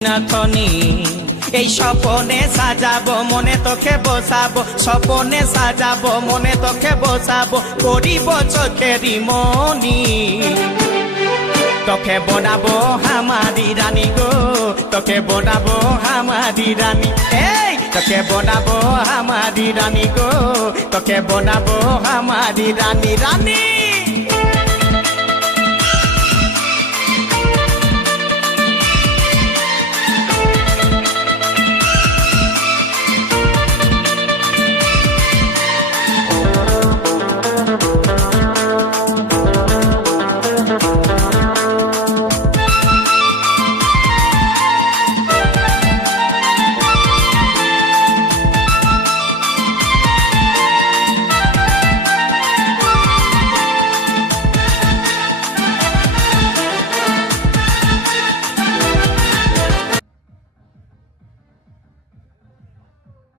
নাথনি এই স্বপনে সাজাবো মনে তোকে বসাবো স্বপনে সাজাবো মনে তোকে বসাবো করিব চোখেরি মনি তোকে বনাবো হামারি রানী গো তোকে বনাবো হামারি রানী এই তোকে বনাবো হামারি রানী গো তোকে বনাবো হামারি রানী রানী